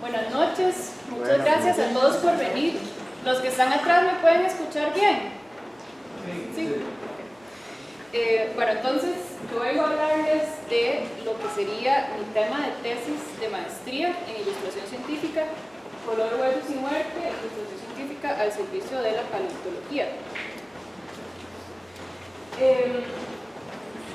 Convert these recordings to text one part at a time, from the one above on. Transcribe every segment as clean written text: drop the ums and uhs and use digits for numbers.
Buenas noches, muchas gracias a todos por venir. Los que están atrás me pueden escuchar bien. Sí. Bueno, entonces yo vengo a hablarles de lo que sería mi tema de tesis de maestría en ilustración científica, color, huesos y muerte, ilustración científica al servicio de la paleontología.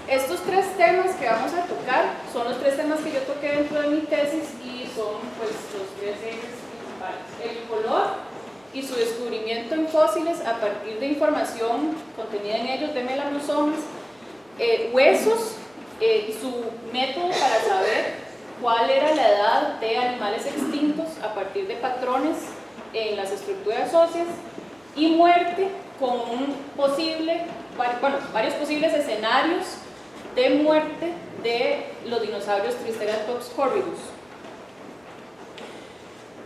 Estos tres temas que vamos a tocar son los tres temas que yo toqué dentro de mi tesis y son pues los tres ejes principales: el color y su descubrimiento en fósiles a partir de información contenida en ellos de melanosomas, huesos y su método para saber cuál era la edad de animales extintos a partir de patrones en las estructuras óseas, y muerte con varios posibles escenarios de muerte de los dinosaurios Triceratops horridus.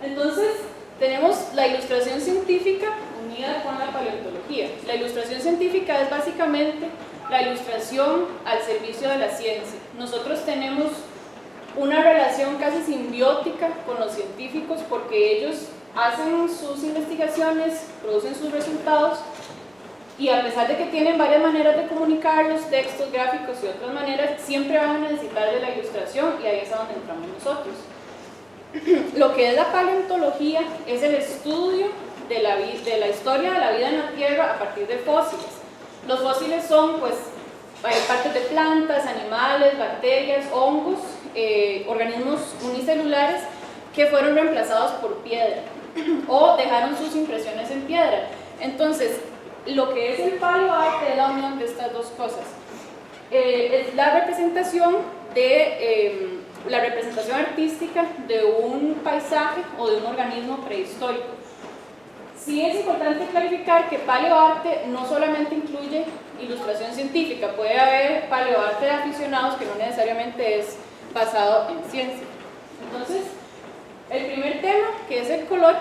Entonces, tenemos la ilustración científica unida con la paleontología. La ilustración científica es básicamente la ilustración al servicio de la ciencia. Nosotros tenemos una relación casi simbiótica con los científicos porque ellos hacen sus investigaciones, producen sus resultados, y a pesar de que tienen varias maneras de comunicarlos, textos, gráficos y otras maneras, siempre van a necesitar de la ilustración, y ahí es a donde entramos nosotros. Lo que es la paleontología es el estudio de la historia de la vida en la Tierra a partir de fósiles. Los fósiles son pues partes de plantas, animales, bacterias, hongos, organismos unicelulares que fueron reemplazados por piedra o dejaron sus impresiones en piedra. Entonces, lo que es el paleoarte es la unión de estas dos cosas. Es la representación artística de un paisaje o de un organismo prehistórico. Sí es importante clarificar que paleoarte no solamente incluye ilustración científica, puede haber paleoarte de aficionados que no necesariamente es basado en ciencia. Entonces, el primer tema, que es el color,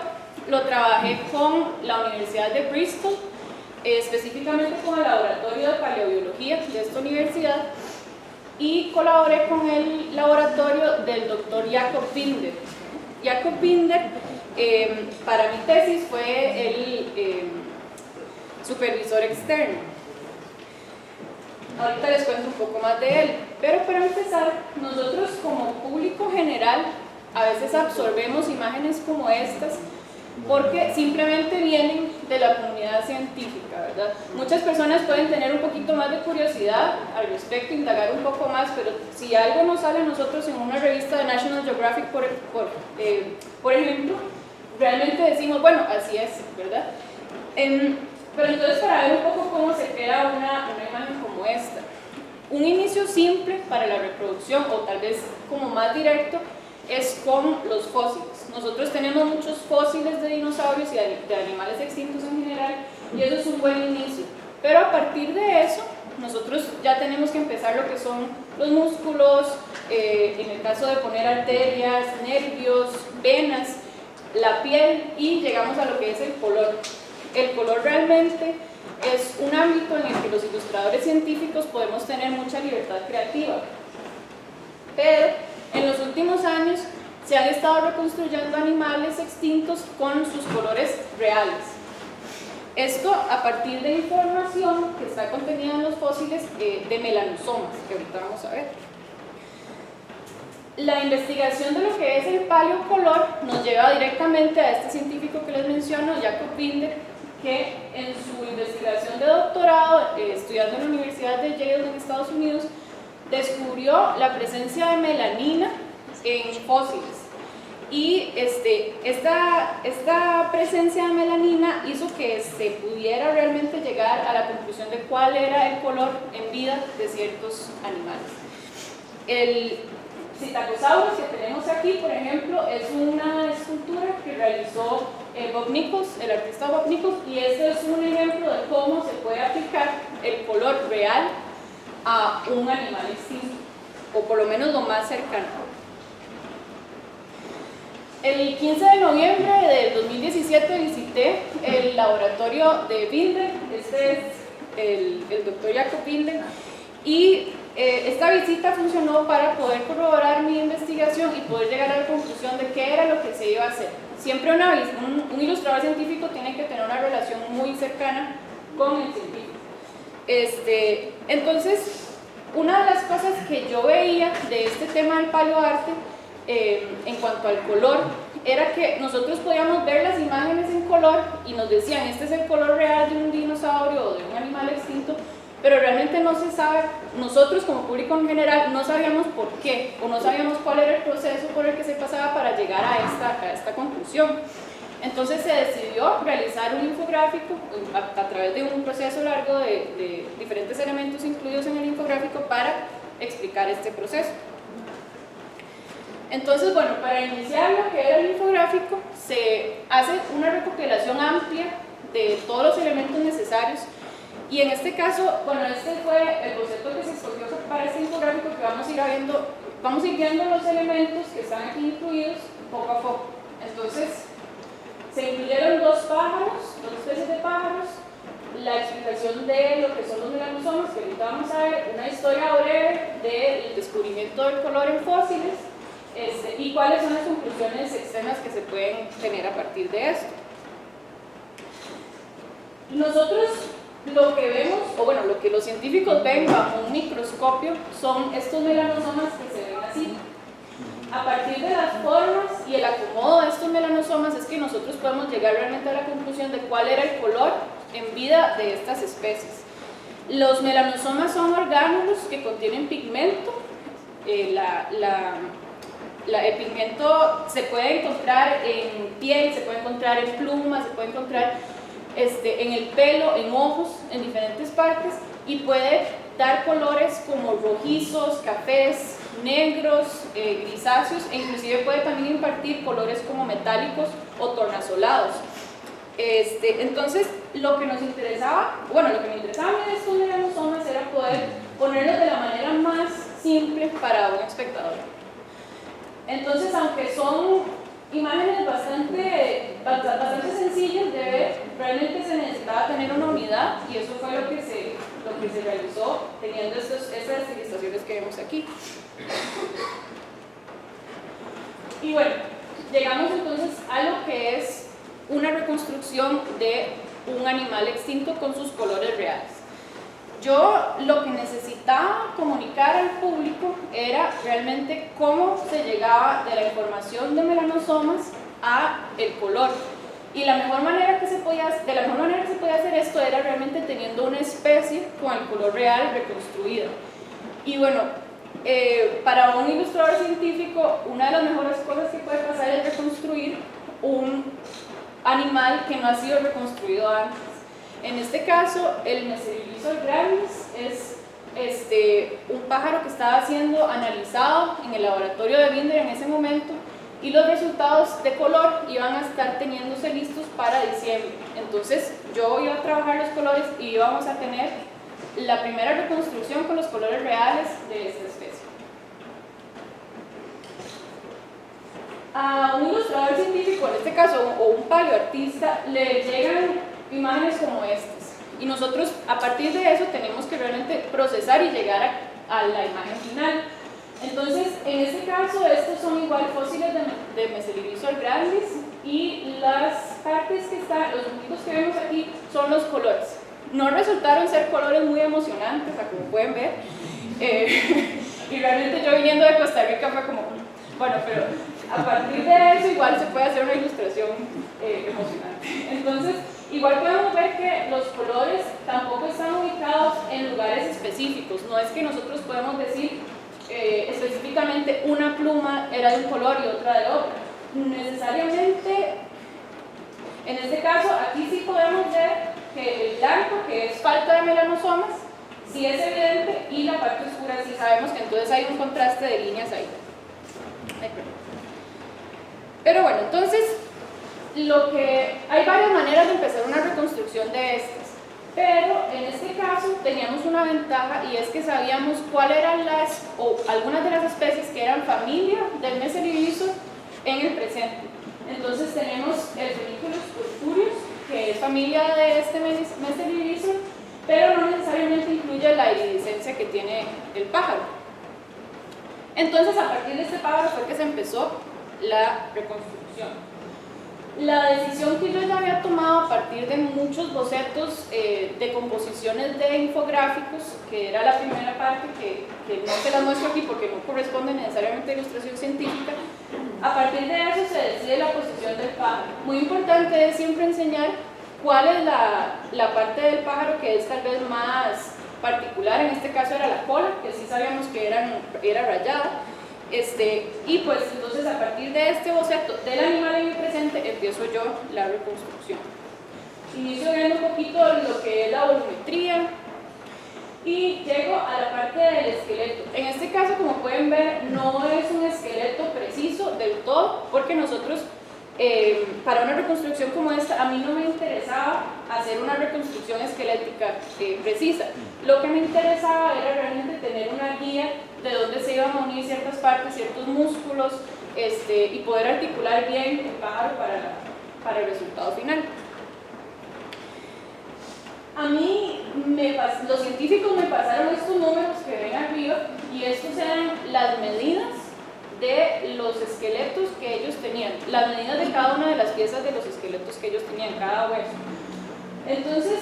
lo trabajé con la Universidad de Bristol, específicamente con el laboratorio de paleobiología de esta universidad, y colaboré con el laboratorio del doctor Jacob Binder. Jacob Binder, para mi tesis, fue el supervisor externo. Ahorita les cuento un poco más de él, pero para empezar, nosotros como público general a veces absorbemos imágenes como estas porque simplemente vienen de la comunidad científica, ¿verdad? Muchas personas pueden tener un poquito más de curiosidad al respecto, indagar un poco más, pero si algo nos sale a nosotros en una revista de National Geographic, por ejemplo, realmente decimos, bueno, así es, ¿verdad? Pero entonces, para ver un poco cómo se crea una imagen como esta, un inicio simple para la reproducción, o tal vez como más directo, es con los fósiles. Nosotros tenemos muchos fósiles de dinosaurios y de animales extintos en general, y eso es un buen inicio. Pero a partir de eso, nosotros ya tenemos que empezar lo que son los músculos, en el caso de poner arterias, nervios, venas, la piel, y llegamos a lo que es el color. El color realmente es un ámbito en el que los ilustradores científicos podemos tener mucha libertad creativa. Pero en los últimos años se han estado reconstruyendo animales extintos con sus colores reales. Esto a partir de información que está contenida en los fósiles de melanosomas, que ahorita vamos a ver. La investigación de lo que es el paleocolor nos lleva directamente a este científico que les menciono, Jacob Binder, que en su investigación de doctorado, estudiando en la Universidad de Yale en Estados Unidos, descubrió la presencia de melanina en fósiles, y esta presencia de melanina hizo que se pudiera realmente llegar a la conclusión de cuál era el color en vida de ciertos animales. El Psittacosaurus que tenemos aquí, por ejemplo, es una escultura que realizó Bob Nichols, el artista Bob Nichols, y este es un ejemplo de cómo se puede aplicar el color real a un animal extinto, o por lo menos lo más cercano. El 15 de noviembre del 2017 visité el laboratorio de Binder, este es el doctor Jacob Binder, y esta visita funcionó para poder corroborar mi investigación y poder llegar a la conclusión de qué era lo que se iba a hacer. Siempre un ilustrador científico tiene que tener una relación muy cercana con el científico. Entonces, una de las cosas que yo veía de este tema del paleoarte en cuanto al color era que nosotros podíamos ver las imágenes en color y nos decían este es el color real de un dinosaurio o de un animal extinto, pero realmente no se sabe, nosotros como público en general no sabíamos por qué o no sabíamos cuál era el proceso por el que se pasaba para llegar a esta conclusión. Entonces se decidió realizar un infográfico a través de un proceso largo de diferentes elementos incluidos en el infográfico para explicar este proceso. Entonces, bueno, para iniciar lo que era el infográfico se hace una recopilación amplia de todos los elementos necesarios. Y en este caso, bueno, este fue el boceto que se escogió para este infográfico que vamos a ir viendo los elementos que están aquí incluidos poco a poco. Entonces, se incluyeron dos especies de pájaros, la explicación de lo que son los melanosomas, que ahorita vamos a ver, una historia breve del descubrimiento del color en fósiles, y cuáles son las conclusiones externas que se pueden tener a partir de esto. Nosotros lo que vemos, o bueno, lo que los científicos ven bajo un microscopio son estos melanosomas que se ven así. A partir de las formas y el acomodo de estos melanosomas es que nosotros podemos llegar realmente a la conclusión de cuál era el color en vida de estas especies. Los melanosomas son orgánulos que contienen pigmento. El pigmento se puede encontrar en piel, se puede encontrar en plumas, se puede encontrar en el pelo, en ojos, en diferentes partes, y puede dar colores como rojizos, cafés, negros, grisáceos, e inclusive puede también impartir colores como metálicos o tornasolados. Entonces, lo que nos interesaba, bueno, lo que me interesaba a mí de estos melanosomas era poder ponerlos de la manera más simple para un espectador. Entonces, aunque son imágenes bastante sencillas de ver, realmente se necesitaba tener una unidad y eso fue lo que se realizó teniendo estas ilustraciones que vemos aquí. Y bueno, llegamos entonces a lo que es una reconstrucción de un animal extinto con sus colores reales. Yo lo que necesitaba comunicar al público era realmente cómo se llegaba de la información de melanosomas a el color. Y la mejor manera que se podía hacer esto era realmente teniendo una especie con el color real reconstruida. Y bueno, para un ilustrador científico, una de las mejores cosas que puede pasar es reconstruir un animal que no ha sido reconstruido antes. En este caso, el Meserilisor grandis es un pájaro que estaba siendo analizado en el laboratorio de Binder en ese momento, y los resultados de color iban a estar teniéndose listos para diciembre. Entonces yo iba a trabajar los colores y íbamos a tener la primera reconstrucción con los colores reales de esta especie. A un ilustrador científico, en este caso, o un paleoartista, le llegan imágenes como estas, y nosotros a partir de eso tenemos que realmente procesar y llegar a la imagen final. Entonces, en este caso, estos son igual fósiles de Meserilisor grandis, y las partes que están, los puntitos que vemos aquí, son los colores. No resultaron ser colores muy emocionantes, como pueden ver, y realmente yo viniendo de Costa Rica fue como, bueno, pero a partir de eso igual se puede hacer una ilustración emocionante. Entonces, igual podemos ver que los colores tampoco están ubicados en lugares específicos. No es que nosotros podemos decir específicamente una pluma era de un color y otra de otro. Necesariamente, en este caso, aquí sí podemos ver que el blanco, que es falta de melanosomas, sí es evidente, y la parte oscura sí sabemos que entonces hay un contraste de líneas ahí. Pero bueno, entonces hay varias maneras de empezar una reconstrucción de estas, pero en este caso teníamos una ventaja, y es que sabíamos cuáles eran algunas de las especies que eran familia del Meserilisor en el presente. Entonces tenemos el Phoenicholus purpureus, que es familia de este Meserilisor, pero no necesariamente incluye la iridescencia que tiene el pájaro. Entonces, a partir de este pájaro fue que se empezó la reconstrucción. La decisión que yo ya había tomado a partir de muchos bocetos de composiciones de infográficos, que era la primera parte que no se las muestro aquí porque no corresponde necesariamente a ilustración científica, a partir de eso se decide la posición del pájaro. Muy importante es siempre enseñar cuál es la parte del pájaro que es tal vez más particular. En este caso era la cola, que sí sabíamos que era rayada. Y pues entonces a partir de este boceto del animal en el presente empiezo yo la reconstrucción. Inicio viendo un poquito lo que es la volumetría y llego a la parte del esqueleto. En este caso, como pueden ver, no es un esqueleto preciso del todo, porque nosotros para una reconstrucción como esta, a mí no me interesaba hacer una reconstrucción esquelética precisa. Lo que me interesaba era realmente tener una guía de dónde se iban a unir ciertas partes, ciertos músculos, y poder articular bien el pájaro para el resultado final. A mí, los científicos me pasaron estos números que ven arriba, y estos eran las medidas de los esqueletos que ellos tenían, las medidas de cada una de las piezas de los esqueletos que ellos tenían, cada hueso. Entonces,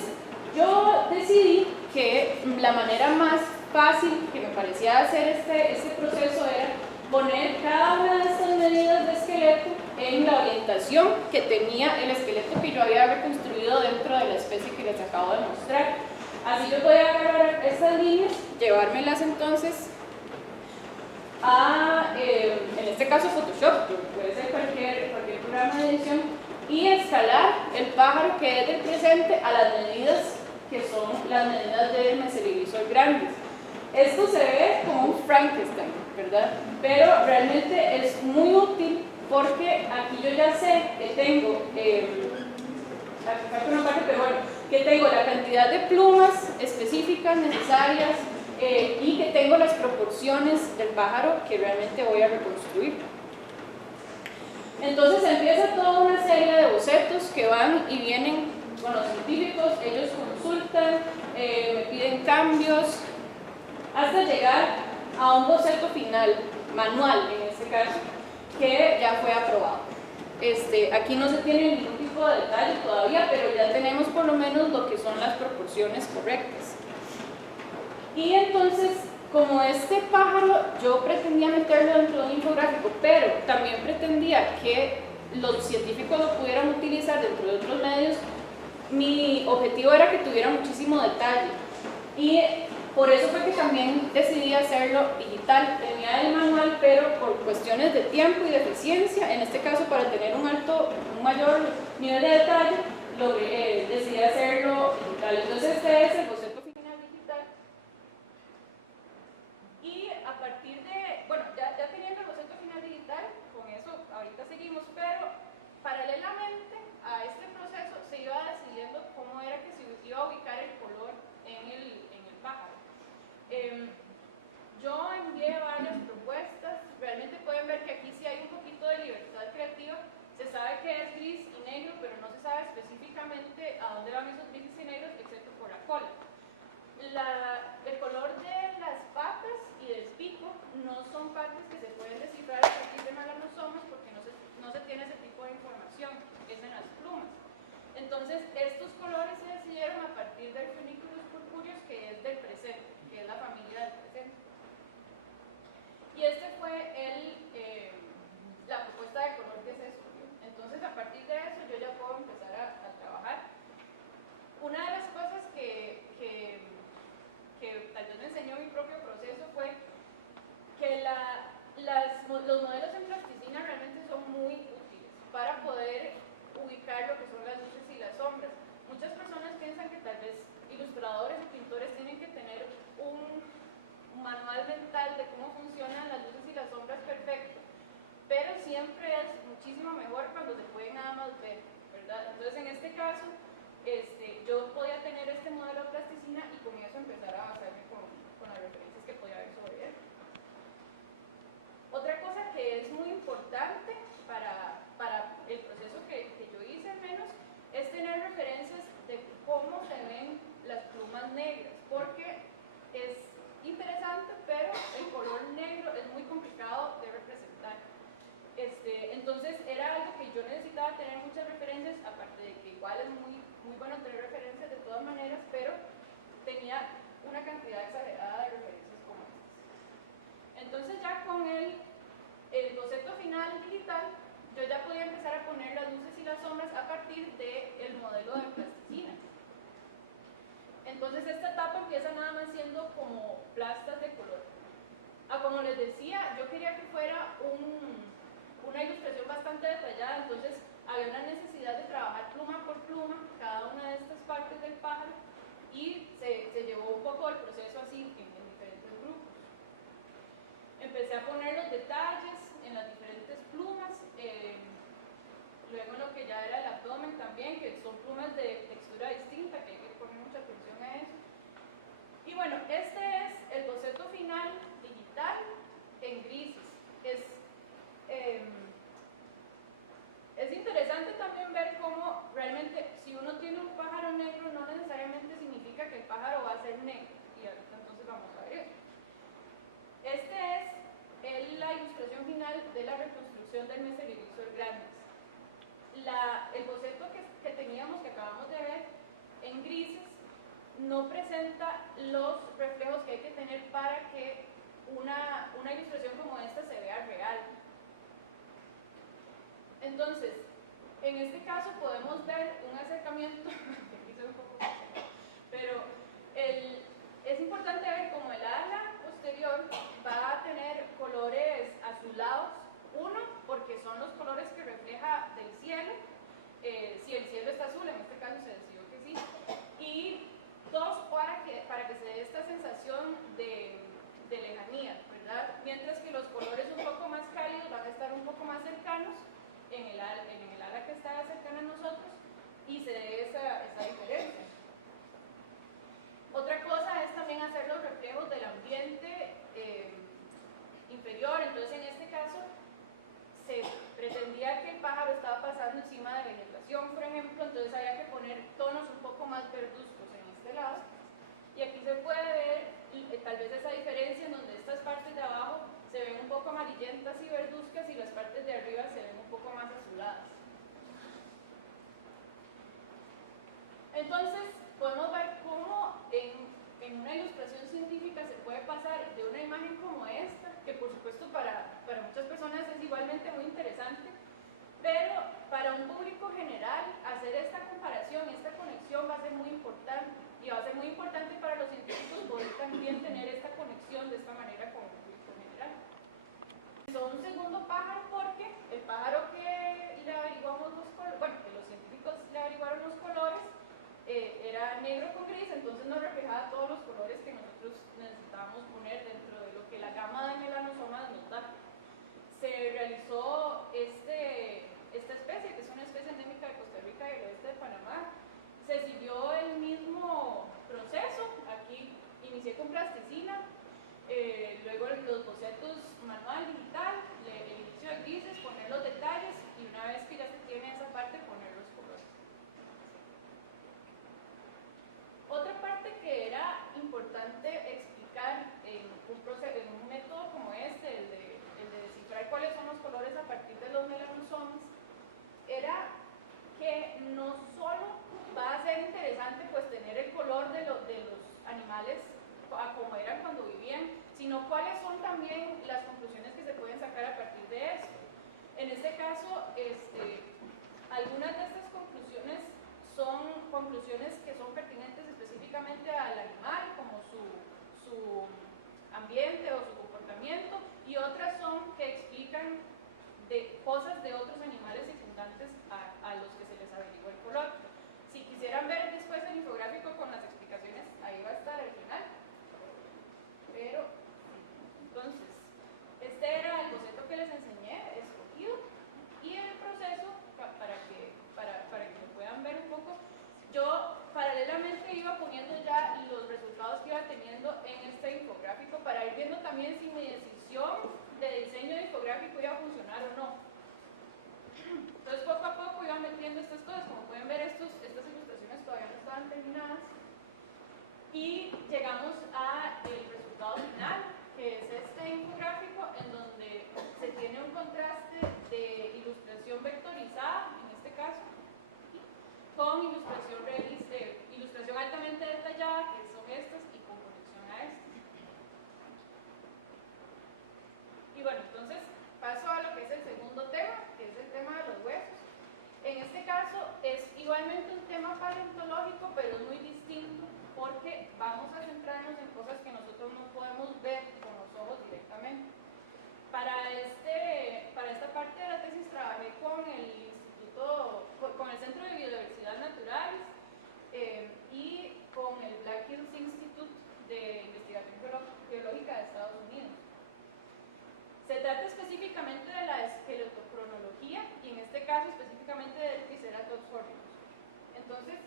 yo decidí que la manera más fácil que me parecía hacer este proceso era poner cada una de estas medidas de esqueleto en la orientación que tenía el esqueleto que yo había reconstruido dentro de la especie que les acabo de mostrar. Así yo podía agarrar estas líneas, llevármelas entonces a, en este caso Photoshop, puede ser cualquier programa de edición, y escalar el pájaro que es del presente a las medidas que son las medidas del meserigrisol grandes. Esto se ve como un Frankenstein, ¿verdad? Pero realmente es muy útil porque aquí yo ya sé que tengo, que tengo la cantidad de plumas específicas necesarias y que tengo las proporciones del pájaro que realmente voy a reconstruir. Entonces empieza toda una serie de bocetos que van y vienen con los científicos, ellos consultan, me piden cambios, hasta llegar a un boceto final, manual en este caso, que ya fue aprobado. Aquí no se tiene ningún tipo de detalle todavía, pero ya tenemos por lo menos lo que son las proporciones correctas. Y entonces, como este pájaro yo pretendía meterlo dentro de un infográfico, pero también pretendía que los científicos lo pudieran utilizar dentro de otros medios, mi objetivo era que tuviera muchísimo detalle. Y por eso fue que también decidí hacerlo digital. Tenía el manual, pero por cuestiones de tiempo y de eficiencia, en este caso para tener un mayor nivel de detalle, decidí hacerlo digital. Entonces este es el boceto final digital. Y a partir de, bueno, ya teniendo el boceto final digital, con eso ahorita seguimos, pero paralelamente a este proceso se iba decidiendo cómo era que se iba a ubicar el color en el pájaro. Yo envié varias propuestas, realmente pueden ver que aquí sí hay un poquito de libertad creativa. Se sabe que es gris y negro, pero no se sabe específicamente a dónde van esos grises y negros, excepto por la cola. El color de las patas y del pico no son partes que se pueden descifrar a partir de melanosomas porque no se tiene ese tipo de información, es en las plumas. Entonces, estos colores se decidieron a partir del Funiculus purpureus, que es del presente, que es la familia del presente. Y este fue la propuesta de color que se escogió. Entonces, a partir de eso, yo ya puedo empezar a trabajar. Una de las cosas que tal vez me enseñó mi propio proceso fue que los modelos en plasticina realmente son muy útiles para poder ubicar lo que son las luces y las sombras. Muchas personas piensan que tal vez ilustradores y pintores tienen que tener un manual mental de cómo funcionan las luces y las sombras perfecto, pero siempre es muchísimo mejor cuando se puede nada más ver, ¿verdad? Entonces en este caso yo podía tener este modelo de plasticina y con eso empezar a basarme con las referencias que podía ver sobre él. Otra cosa que es muy importante para el proceso que yo hice al menos es tener referencias de cómo se ven las plumas negras bueno tener referencias de todas maneras, pero tenía una cantidad exagerada de referencias como estas. Entonces ya con el boceto final digital, yo ya podía empezar a poner las luces y las sombras a partir del modelo de plasticina. Entonces esta etapa empieza nada más siendo como plastas de color. Como les decía, yo quería que fuera una ilustración bastante detallada, entonces había una necesidad de trabajar pluma por pluma cada una de estas partes del pájaro y se llevó un poco el proceso así en diferentes grupos. Empecé a poner los detalles en las diferentes plumas, luego en lo que ya era el abdomen también, que son plumas de textura distinta, que hay que poner mucha atención a eso. Y bueno, este es el boceto final digital en grises. Es interesante también ver cómo realmente si uno tiene un pájaro negro no necesariamente significa que el pájaro va a ser negro, y ahorita entonces vamos a ver eso. Este es la ilustración final de la reconstrucción del Mesererizor Grandes. El boceto que teníamos, que acabamos de ver, en grises, no presenta los reflejos que hay que tener para que una ilustración como esta se vea real. Entonces, en este caso podemos ver un acercamiento, pero es importante ver cómo el ala posterior va a tener colores azulados. Uno, porque son los colores que refleja del cielo, si el cielo está azul, en este caso se decidió que sí. Y dos, para que se dé esta sensación de lejanía, ¿verdad? Mientras que los colores un poco más cálidos van a estar un poco más cercanos en el ala que está cercana a nosotros y se dé esa diferencia. Otra cosa es también hacer los reflejos del ambiente inferior. Entonces en este caso se pretendía que el pájaro estaba pasando encima de vegetación, por ejemplo, entonces había que poner tonos un poco más verduzcos en este lado. Y aquí se puede ver tal vez esa diferencia en donde estas partes de abajo se ven un poco amarillentas y verduzcas y las partes de arriba se ven un poco más azuladas. Entonces podemos ver cómo en una ilustración científica se puede pasar de una imagen como esta, que por supuesto para muchas personas es igualmente muy interesante, pero para un público general hacer esta comparación, esta conexión va a ser muy importante, y va a ser muy importante para los científicos poder también tener esta conexión de esta manera con el público general. Son un segundo pájaro porque el pájaro que le averiguamos los colores, bueno, que los científicos le averiguaron los colores, era negro con gris, entonces nos reflejaba todos los colores que nosotros necesitábamos poner dentro de lo que la gama de melanosomas nos da. Se realizó esta especie, que es una especie endémica de Costa Rica y el oeste de Panamá. Se siguió el mismo proceso. Aquí inicié con plasticina, luego los bocetos manual, digital, el inicio de grises, poner los detalles y una vez que ya se tiene esa parte, poner los colores. Otra parte que era importante explicar en un método como este, el de descifrar cuáles son los colores a partir de los melanosomas, era que no solo va a ser interesante pues tener el color de los animales como eran cuando vivían, sino cuáles son también las conclusiones que se pueden sacar a partir de esto. En este caso, algunas de estas conclusiones son conclusiones que son pertinentes específicamente al animal, como su ambiente o su comportamiento, y otras son que explican de cosas de otros animales circundantes a los que se les averiguó el color. Si quisieran ver después el infográfico con las explicaciones, ahí va a estar al final. Pero, entonces, este era el boceto que les enseñé, escogido, y el proceso, para que lo puedan ver un poco, yo paralelamente iba poniendo ya los resultados que iba teniendo en este infográfico para ir viendo también si mi decisión de diseño de infográfico iba a funcionar o no. Entonces poco a poco iba metiendo estas cosas. Como pueden ver, estas ilustraciones todavía no estaban terminadas y llegamos al resultado final, que es este infográfico en donde se tiene un contraste de ilustración vectorizada, en este caso, con ilustración suficientemente detallada, que son estas y con conexión a estas. Y bueno, entonces paso a lo que es el segundo tema, que es el tema de los huesos. En este caso es igualmente un tema paleontológico, pero es muy distinto porque vamos a centrarnos en cosas que nosotros no podemos ver con los ojos directamente. Para esta parte de la tesis trabajé con el Centro de Biodiversidad Naturales y con el Black Hills Institute de Investigación Geológica de Estados Unidos. Se trata específicamente de la esqueletocronología y en este caso específicamente del Triceratops horridus. Entonces,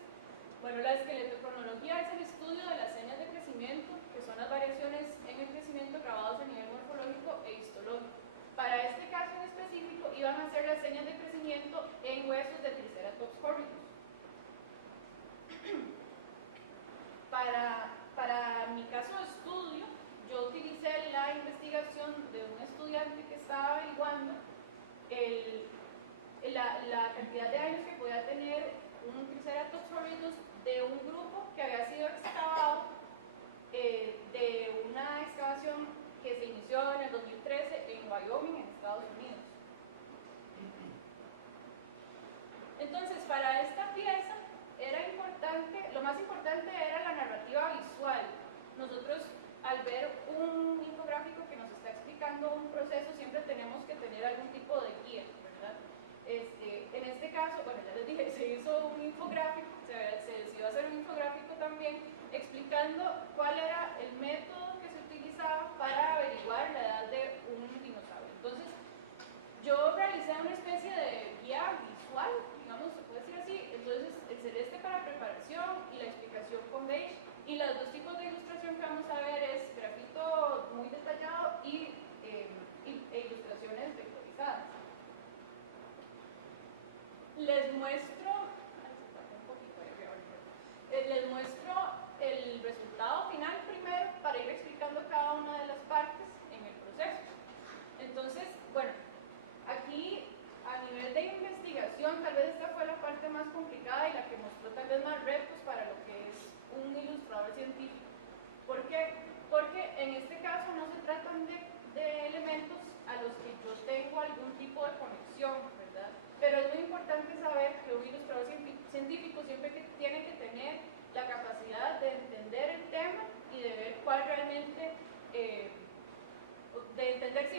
bueno, la esqueletocronología es el estudio de las señas de crecimiento, que son las variaciones en el crecimiento grabados a nivel morfológico e histológico. Para este caso en específico iban a ser las señas de crecimiento en huesos de Triceratops horridus. Para mi caso de estudio, yo utilicé la investigación de un estudiante que estaba averiguando la cantidad de años que podía tener un Triceratops horridus de un grupo que había sido excavado de una excavación que se inició en el 2013 en Wyoming, en Estados Unidos. Entonces, para esta pieza era importante, lo más importante era la narrativa visual. Nosotros, al ver un infográfico que nos está explicando un proceso, siempre tenemos que tener algún tipo de guía, ¿verdad? En este caso, bueno, ya les dije, se hizo un infográfico, se decidió hacer un infográfico también explicando cuál era el método que se utilizaba para averiguar la edad de un dinosaurio. Entonces, yo realicé una especie de guía visual, digamos, se puede decir así. Entonces, el celeste para preparación y la explicación con beige. Y los dos tipos de ilustración que vamos a ver es grafito muy detallado y ilustraciones vectorizadas. Les muestro el resultado final primero para ir explicando cada una de las partes en el proceso. Entonces, bueno, aquí a nivel de investigación tal vez esta fue la parte más complicada y la que mostró tal vez más retos para lo que es un ilustrador científico. ¿Por qué? Porque en este caso no se tratan de elementos a los que yo tengo algún tipo de conexión, ¿verdad? Pero es muy importante saber que un ilustrador científico siempre tiene que tener la capacidad de entender el tema y de ver cuál realmente, de entender el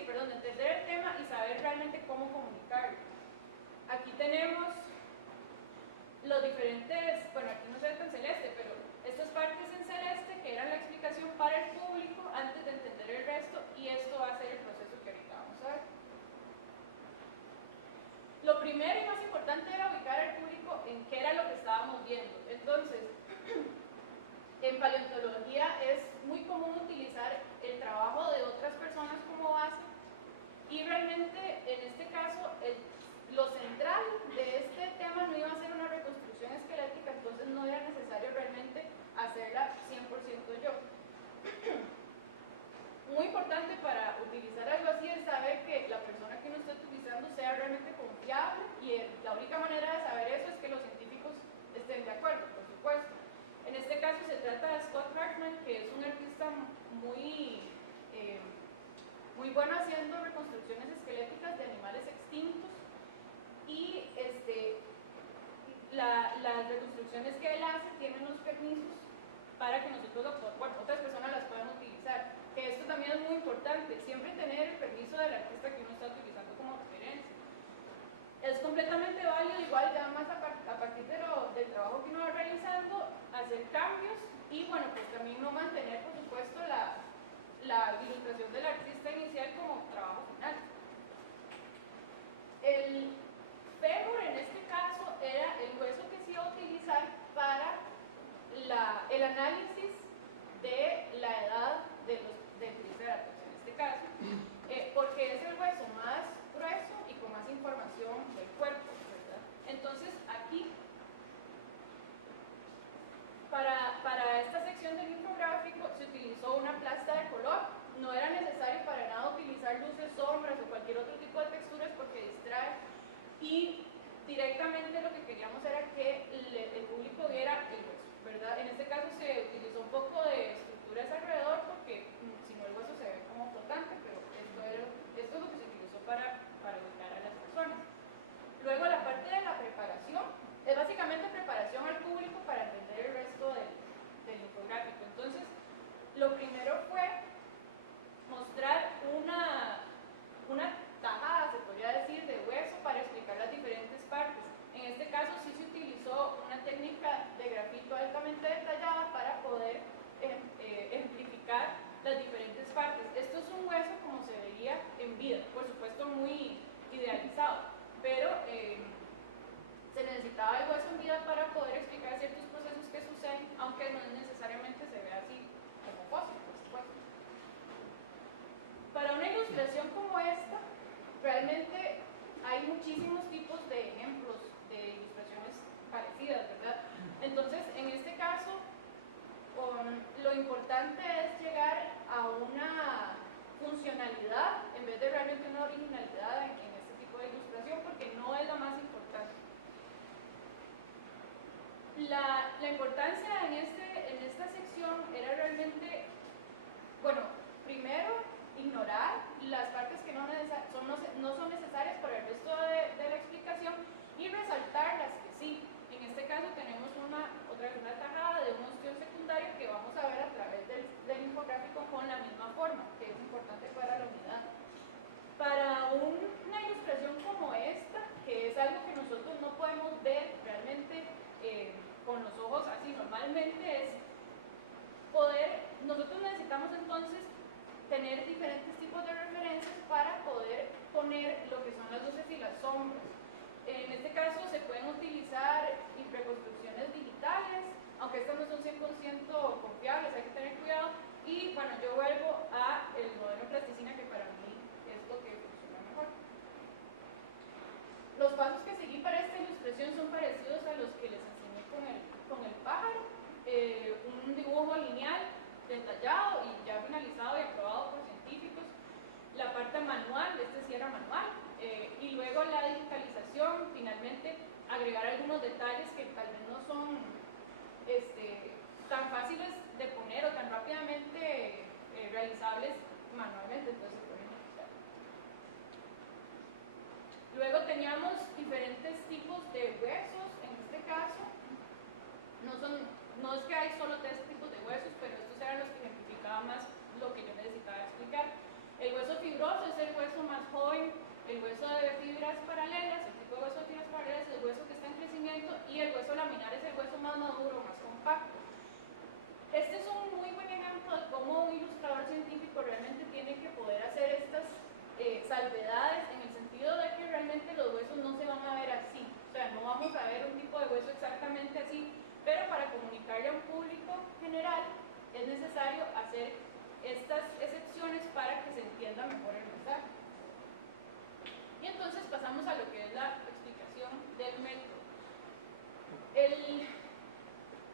tema y saber realmente cómo comunicarlo. Aquí tenemos los diferentes, bueno, aquí no se ve tan celeste, pero estas partes en celeste que eran la explicación para el público antes de entender el resto, y esto va a ser el proceso que ahorita vamos a ver. Lo primero y más importante era ubicar al público en qué era lo que estábamos viendo. Entonces, en paleontología es muy común utilizar el trabajo de otras personas como base, y realmente en este caso lo central de este tema no iba a ser una reconstrucción esquelética, entonces no era necesario realmente hacerla 100% yo. Muy importante para utilizar algo así es saber que la persona que uno está utilizando sea realmente confiable, y la única manera de saber eso es que los científicos estén de acuerdo, por supuesto. En este caso se trata de Scott Hartman, que es un artista muy bueno haciendo reconstrucciones esqueléticas de animales extintos, y las reconstrucciones que él hace tienen los permisos para que nosotros, otras personas las puedan utilizar. Que esto también es muy importante, siempre tener el permiso del artista que uno está utilizando como referencia. Es completamente válido, igual ya más a partir del trabajo que uno va realizando, hacer cambios y, bueno, pues también no mantener, por supuesto, la ilustración del artista inicial como trabajo final. El fémur en este caso era el hueso que se iba a utilizar para el análisis de la edad del Triceratops en este caso, porque es el hueso más grueso y con más información del cuerpo, ¿verdad? Entonces aquí, para esta sección del infográfico se utilizó una plasta de color. No era necesario para nada utilizar luces, sombras o cualquier otro tipo de texturas porque distrae, y directamente lo que queríamos era que el público viera el hueso, ¿verdad? En este caso se hay muchísimos tipos de ejemplos de ilustraciones parecidas, ¿verdad? Entonces, en este caso, lo importante es llegar a una funcionalidad en vez de realmente una originalidad en este tipo de ilustración, porque no es lo más importante. La importancia en esta sección era realmente, bueno, primero ignorar las partes que no son necesarias para el resto de la explicación y resaltar las que sí. En este caso tenemos una tajada de un ostión secundario que vamos a ver a través del infográfico con la misma forma, que es importante para la unidad. Para una ilustración como esta, que es algo que nosotros no podemos ver realmente con los ojos así normalmente, es nosotros necesitamos entonces tener diferentes tipos de referencias para poder poner lo que son las luces y las sombras. En este caso se pueden utilizar reconstrucciones digitales, aunque estas no son 100% confiables, hay que tener cuidado. Y bueno, yo vuelvo a el modelo plasticina, que para mí es lo que funciona mejor. Los pasos que seguí para esta ilustración son parecidos a los que les enseñé con el pájaro. Un dibujo lineal, detallado y ya finalizado y aprobado por científicos. La parte manual, sí era manual, y luego la digitalización, finalmente agregar algunos detalles que tal vez no son tan fáciles de poner o tan rápidamente realizables manualmente, entonces se pueden utilizar. Luego teníamos diferentes tipos de huesos, en este caso no es que hay solo 3 tipos de huesos, pero estos eran los que ejemplificaban más lo que yo necesitaba explicar. El hueso fibroso es el hueso más joven, el hueso de fibras paralelas, el tipo de hueso de fibras paralelas es el hueso que está en crecimiento, y el hueso laminar es el hueso más maduro, más compacto. Este es un muy buen ejemplo de cómo un ilustrador científico realmente tiene que poder hacer estas salvedades, en el sentido de que realmente los huesos no se van a ver así, o sea, no vamos a ver un tipo de hueso exactamente así, pero para comunicarle a un público general es necesario hacer estas excepciones para que se entienda mejor el mensaje. Y entonces pasamos a lo que es la explicación del método.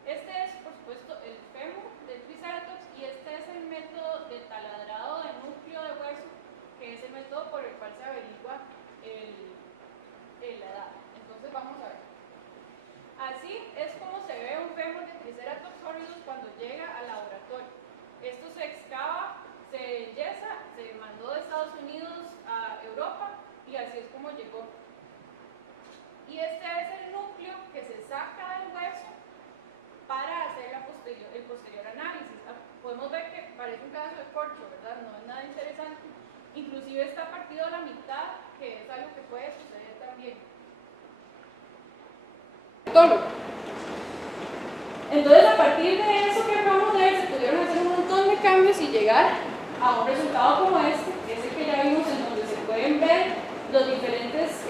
Este es, por supuesto, el fémur del Triceratops, y este es el método de taladrado de núcleo de hueso, que es el método por el cual se averigua la edad. Entonces vamos a ver. Así es como se ve un fémur de Triceratops horridus cuando llega al laboratorio. Esto se excava, se enyesa, se mandó de Estados Unidos a Europa y así es como llegó. Y este es el núcleo que se saca del hueso para hacer el posterior análisis. Podemos ver que parece un pedazo de corcho, ¿verdad? No es nada interesante. Inclusive está partido a la mitad, que es algo que puede suceder también. Entonces, a partir de eso que acabamos de ver, se pudieron hacer un montón de cambios y llegar a un resultado como ese que ya vimos, en donde se pueden ver los diferentes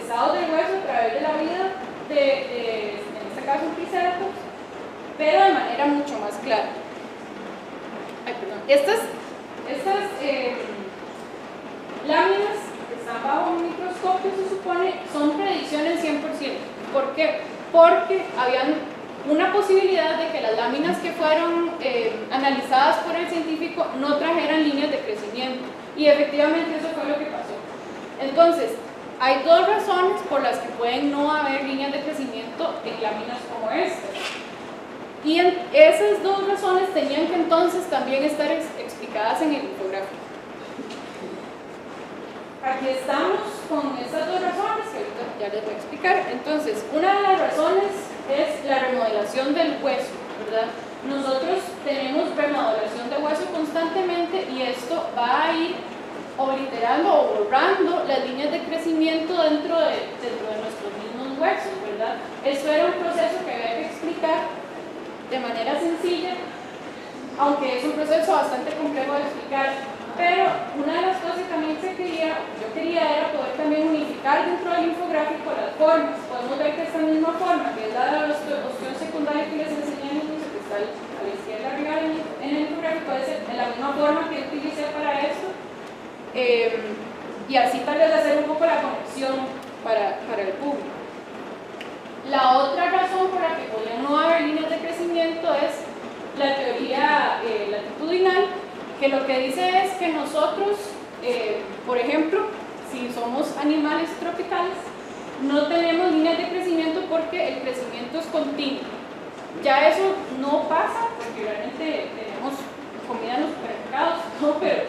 estados del hueso a través de la vida en este caso un Triceratops, pero de manera mucho más clara. Estas láminas que están bajo un microscopio, se supone, son predicciones 100%. ¿Por qué? Porque habían una posibilidad de que las láminas que fueron analizadas por el científico no trajeran líneas de crecimiento, y efectivamente eso fue lo que pasó. Entonces, hay 2 razones por las que pueden no haber líneas de crecimiento en láminas como esta, y esas 2 razones tenían que entonces también estar explicadas en el infográfico. Aquí estamos con estas 2 razones que ahorita ya les voy a explicar. Entonces, una de las razones es la remodelación del hueso, ¿verdad? Nosotros tenemos remodelación de hueso constantemente, y esto va a ir obliterando o borrando las líneas de crecimiento dentro de nuestros mismos huesos, ¿verdad? Eso era un proceso que había que explicar de manera sencilla, aunque es un proceso bastante complejo de explicar. Pero una de las cosas que también yo quería era poder también unificar dentro del infográfico las formas. Podemos ver que esta misma forma, que es la de la ostión secundaria que les enseñé en el curso, que está a la izquierda arriba en el infográfico, es la misma forma que utilicé para esto. y así tal vez hacer un poco la conexión para el público. La otra razón por la que podría no haber líneas de crecimiento es la teoría latitudinal, que lo que dice es que nosotros, por ejemplo, si somos animales tropicales, no tenemos líneas de crecimiento porque el crecimiento es continuo. Ya eso no pasa porque realmente tenemos comida en los supermercados, ¿no? Pero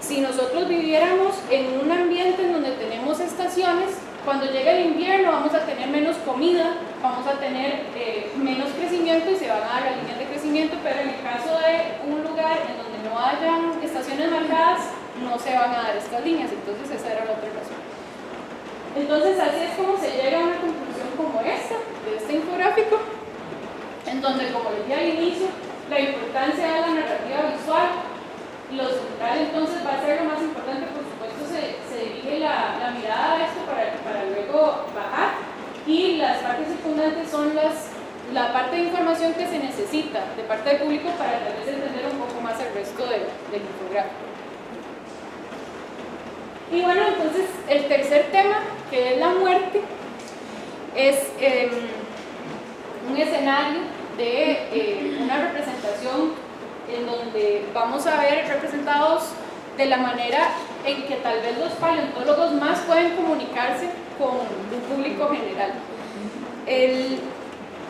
si nosotros viviéramos en un ambiente en donde tenemos estaciones, cuando llegue el invierno vamos a tener menos comida, vamos a tener menos crecimiento y se van a dar las líneas de crecimiento, pero en el caso de un lugar en donde no hayan estaciones marcadas, no se van a dar estas líneas. Entonces esa era la otra razón. Entonces así es como se llega a una conclusión como esta, de este infográfico, en donde, como les dije al inicio, la importancia de la narrativa visual, lo central entonces va a ser lo más importante. Por supuesto se dirige la mirada a esto para luego bajar, y las partes circundantes son la parte de información que se necesita de parte del público para tal vez entender un poco más el resto del infográfico. Y bueno, entonces el tercer tema, que es la muerte, es un escenario de una representación en donde vamos a ver representados de la manera en que tal vez los paleontólogos más pueden comunicarse con un público general.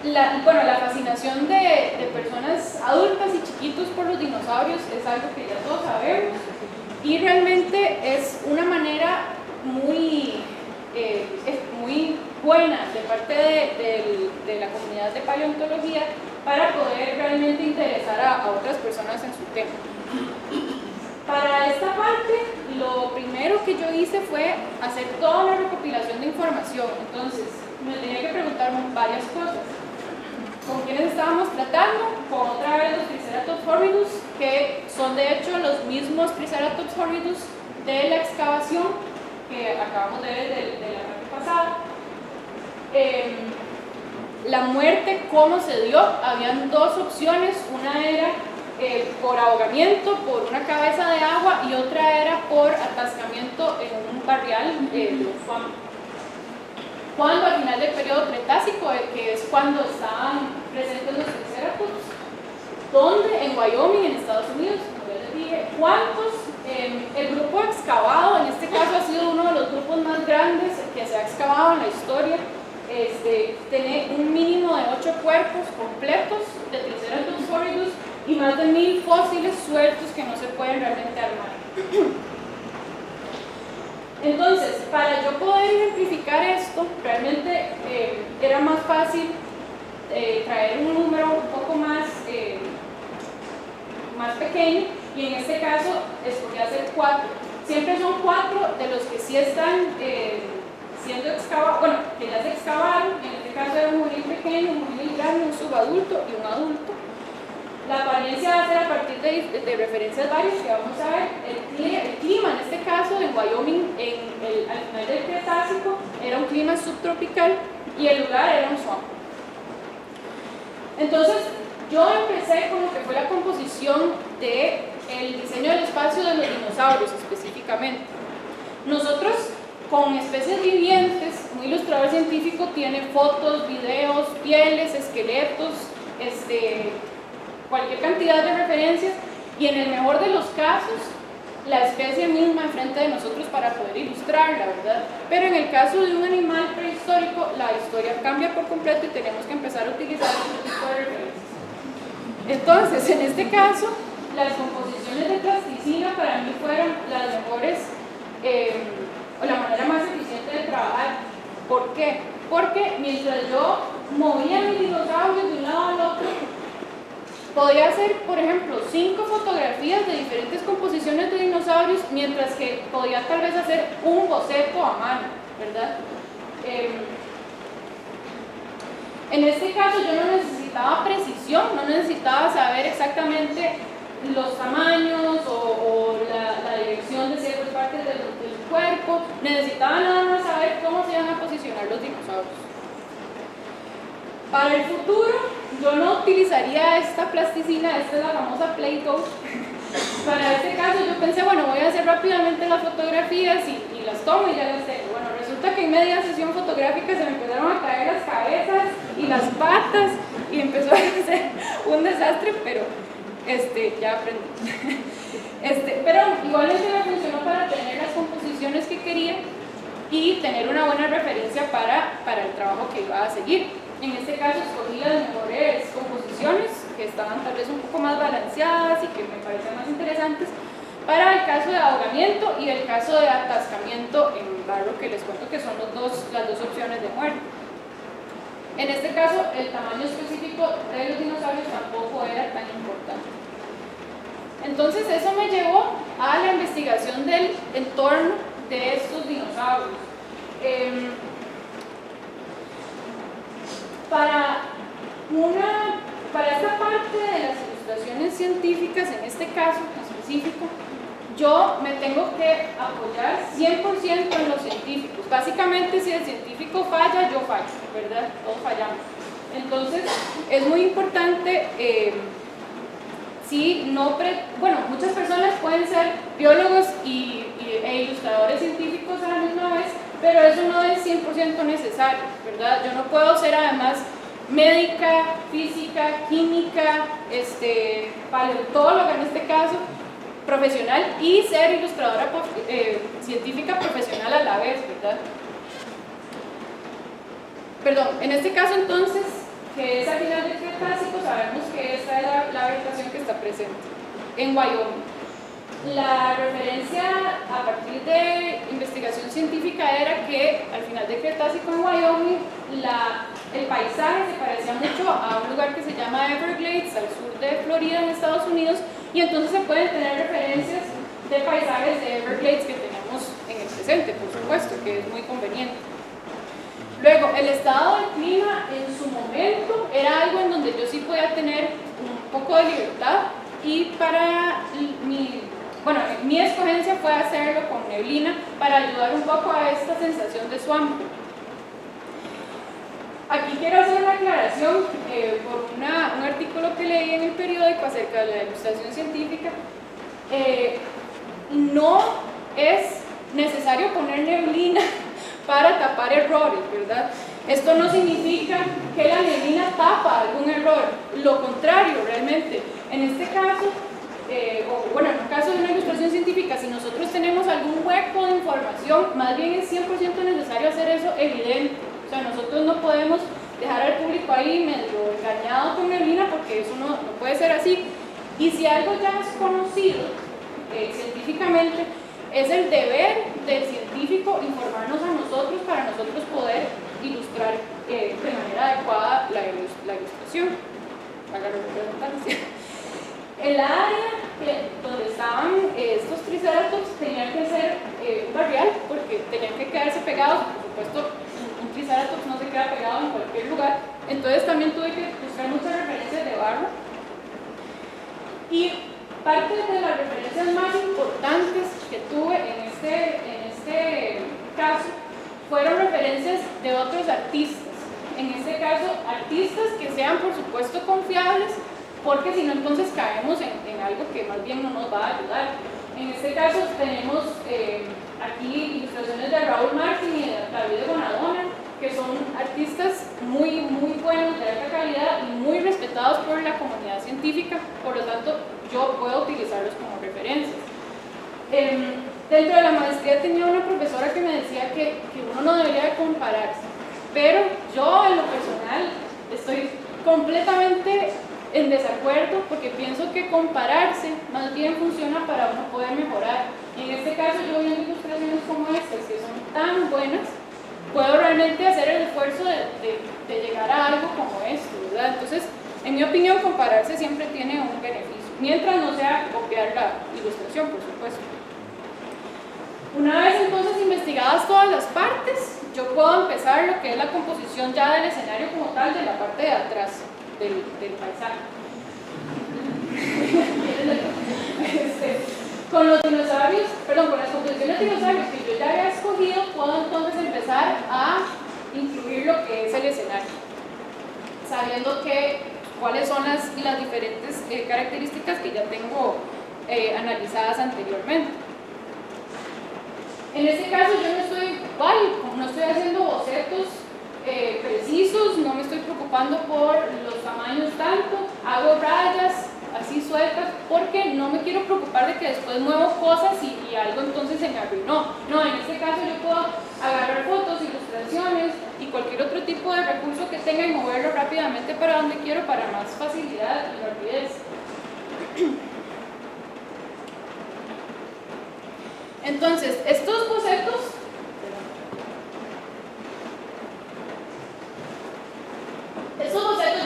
La fascinación de personas adultas y chiquitos por los dinosaurios es algo que ya todos sabemos, y realmente es una manera muy buena de parte de la comunidad de paleontología para poder realmente interesar a otras personas en su tema. Para esta parte, lo primero que yo hice fue hacer toda una recopilación de información. Entonces, me tenía que preguntar varias cosas. ¿Con quiénes estábamos tratando? Con otra vez los Triceratops horridus, que son de hecho los mismos Triceratops horridus de la excavación que acabamos de ver de la parte pasada. La muerte, ¿cómo se dio? Habían dos opciones. Una era por ahogamiento, por una cabeza de agua, y otra era por atascamiento en un barrial de un swamp. Cuando al final del periodo Cretácico, que es cuando estaban presentes los Triceratops, ¿dónde? En Wyoming, en Estados Unidos, como ya les dije. ¿Cuántos? El grupo excavado, en este caso, ha sido uno de los grupos más grandes que se ha excavado en la historia. Tiene un mínimo de 8 cuerpos completos de Triceratops horridus y más de 1000 fósiles sueltos que no se pueden realmente armar. Entonces, para yo poder ejemplificar esto, realmente era más fácil traer un número un poco más pequeño, y en este caso escogí hacer 4. Siempre son 4 de los que sí están siendo excavados, bueno, que ya se excavaron. En este caso era un juvenil pequeño, un juvenil grande, un subadulto y un adulto. La apariencia va a ser a partir de referencias varias que vamos a ver. El clima, en este caso, en Wyoming, al final del Cretácico, era un clima subtropical y el lugar era un swamp. Entonces, yo empecé con lo que fue la composición del diseño del espacio de los dinosaurios específicamente. Nosotros, con especies vivientes, un ilustrador científico tiene fotos, videos, pieles, esqueletos, cualquier cantidad de referencias, y en el mejor de los casos, la especie misma enfrente de nosotros para poder ilustrarla, ¿verdad? Pero en el caso de un animal prehistórico, la historia cambia por completo y tenemos que empezar a utilizar otro tipo de referencias. Entonces, en este caso, las composiciones de plasticina para mí fueron las mejores, o la manera más eficiente de trabajar. ¿Por qué? Porque mientras yo movía mis dinosaurios de un lado al otro, podía hacer, por ejemplo, 5 fotografías de diferentes composiciones de dinosaurios, mientras que podía tal vez hacer un boceto a mano, ¿verdad? En este caso yo no necesitaba precisión, no necesitaba saber exactamente los tamaños o la dirección de ciertas partes del cuerpo. Necesitaba nada más saber cómo se iban a posicionar los dinosaurios. Para el futuro, yo no utilizaría esta plasticina, esta es la famosa Play-Doh, para este caso yo pensé, bueno, voy a hacer rápidamente las fotografías y las tomo y ya las tengo. Bueno, resulta que en media sesión fotográfica se me empezaron a caer las cabezas y las patas y empezó a ser un desastre, pero ya aprendí. Pero igualmente me funcionó para tener las composiciones que quería y tener una buena referencia para el trabajo que iba a seguir. En este caso escogí las mejores composiciones que estaban tal vez un poco más balanceadas y que me parecen más interesantes para el caso de ahogamiento y el caso de atascamiento en barro, que les cuento que son las dos opciones de muerte. En este caso el tamaño específico de los dinosaurios tampoco era tan importante. Entonces eso me llevó a la investigación del entorno de estos dinosaurios. Para esta parte de las ilustraciones científicas, en este caso específico, yo me tengo que apoyar 100% en los científicos. Básicamente, si el científico falla, yo fallo, ¿verdad? Todos fallamos. Entonces, es muy importante, muchas personas pueden ser biólogos e ilustradores científicos a la misma vez, pero eso no es 100% necesario, ¿verdad? Yo no puedo ser además médica, física, química, paleontóloga en este caso, profesional, y ser ilustradora científica profesional a la vez, ¿verdad? Perdón, en este caso entonces, que es al final del Cretácico, sabemos que esta es la vegetación que está presente en Wyoming. La referencia a partir de investigación científica era que al final del Cretácico en Wyoming el paisaje se parecía mucho a un lugar que se llama Everglades, al sur de Florida en Estados Unidos, y entonces se pueden tener referencias de paisajes de Everglades que tenemos en el presente, por supuesto, que es muy conveniente. Luego, el estado del clima en su momento era algo en donde yo sí podía tener un poco de libertad, y para mi escogencia fue hacerlo con neblina para ayudar un poco a esta sensación de swamp. Aquí quiero hacer una aclaración por un artículo que leí en el periódico acerca de la ilustración científica. No es necesario poner neblina para tapar errores, ¿verdad? Esto no significa que la neblina tapa algún error, lo contrario, realmente. En este caso, en el caso de una ilustración científica, si nosotros tenemos algún hueco de información, más bien es 100% necesario hacer eso evidente. O sea, nosotros no podemos dejar al público ahí medio engañado con neblina, porque eso no puede ser así. Y si algo ya es conocido científicamente, es el deber del científico informarnos a nosotros para nosotros poder ilustrar de manera adecuada la ilustración. Para la redundancia. El área donde estaban estos triceratops tenían que ser un barrial, porque tenían que quedarse pegados. Por supuesto, un triceratops no se queda pegado en cualquier lugar. Entonces también tuve que buscar muchas referencias de barro. Y parte de las referencias más importantes que tuve en este caso fueron referencias de otros artistas. En este caso, artistas que sean, por supuesto, confiables, porque si no, entonces caemos en algo que más bien no nos va a ayudar. En este caso tenemos aquí ilustraciones de Raúl Martín y de David Bonadonna, que son artistas muy buenos, de alta calidad y muy respetados por la comunidad científica, por lo tanto yo puedo utilizarlos como referencias. Dentro de la maestría tenía una profesora que me decía que uno no debería de compararse, pero yo en lo personal estoy completamente en desacuerdo, porque pienso que compararse más bien funciona para uno poder mejorar. Y en este caso, yo viendo ilustraciones como estas, que son tan buenas, puedo realmente hacer el esfuerzo de llegar a algo como esto, ¿verdad? Entonces, en mi opinión, compararse siempre tiene un beneficio, mientras no sea copiar la ilustración, por supuesto. Una vez entonces investigadas todas las partes, yo puedo empezar lo que es la composición ya del escenario como tal, de la parte de atrás del paisaje. Con los dinosaurios, con las composiciones de dinosaurios que yo ya había escogido, puedo entonces empezar a incluir lo que es el escenario, sabiendo cuáles son las diferentes características que ya tengo analizadas anteriormente. En este caso yo no estoy igual, no estoy haciendo bocetos precisos, no me estoy preocupando por los tamaños tanto, hago rayas así sueltas porque no me quiero preocupar de que después muevo cosas y algo entonces se me arruinó. No, en este caso yo puedo agarrar fotos, ilustraciones y cualquier otro tipo de recurso que tenga y moverlo rápidamente para donde quiero para más facilidad y rapidez. Entonces, estos bocetos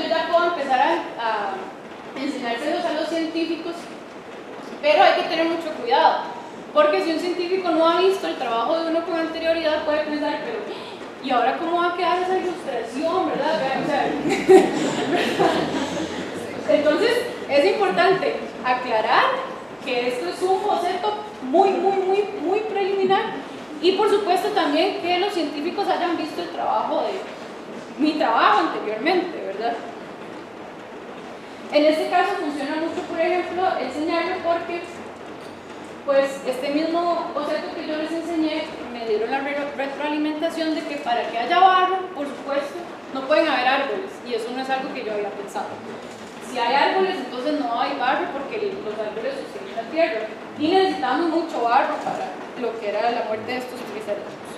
yo ya puedo empezar a enseñárselos a los científicos, pero hay que tener mucho cuidado, porque si un científico no ha visto el trabajo de uno con anterioridad puede pensar, pero ¿y ahora cómo va a quedar esa ilustración, verdad? O sea, entonces es importante aclarar que esto es un boceto muy preliminar y por supuesto también que los científicos hayan visto el trabajo de mi trabajo anteriormente, ¿verdad? En este caso funciona mucho, por ejemplo, enseñarlo porque pues este mismo boceto que yo les enseñé me dieron la retroalimentación de que para que haya barro, por supuesto, no pueden haber árboles y eso no es algo que yo había pensado. Si hay árboles, entonces no hay barro porque los árboles sostienen la tierra y necesitamos mucho barro para lo que era la muerte de estos triceratops.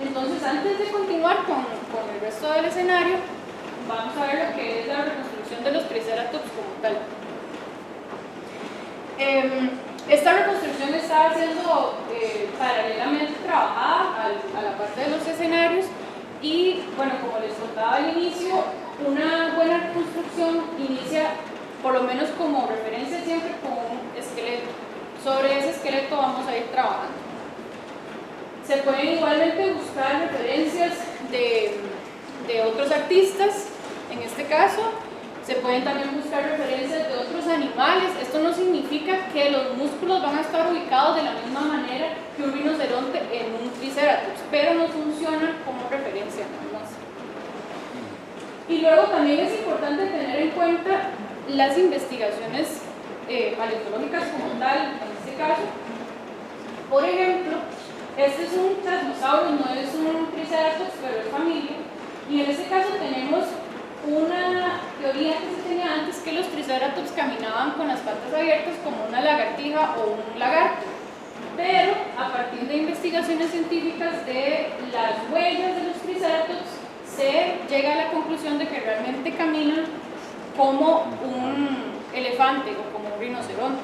Entonces, antes de continuar con el resto del escenario, vamos a ver lo que es la reconstrucción de los triceratops como tal. Esta reconstrucción está siendo paralelamente trabajada a la parte de los escenarios y, bueno, como les contaba al inicio, una buena reconstrucción inicia, por lo menos como referencia, siempre con un esqueleto. Sobre ese esqueleto vamos a ir trabajando. Se pueden igualmente buscar referencias de otros artistas, en este caso. Se pueden también buscar referencias de otros animales. Esto no significa que los músculos van a estar ubicados de la misma manera que un rinoceronte en un triceratops, pero no funcionan como referencia nada más. Y luego también es importante tener en cuenta las investigaciones paleontológicas como tal, en este caso. Por ejemplo, este es un Tyrannosaurus, no es un triceratops, pero es familia. Y en este caso tenemos una teoría que se tenía antes, que los triceratops caminaban con las patas abiertas como una lagartija o un lagarto. Pero a partir de investigaciones científicas de las huellas de los triceratops, se llega a la conclusión de que realmente caminan como un elefante o como un rinoceronte.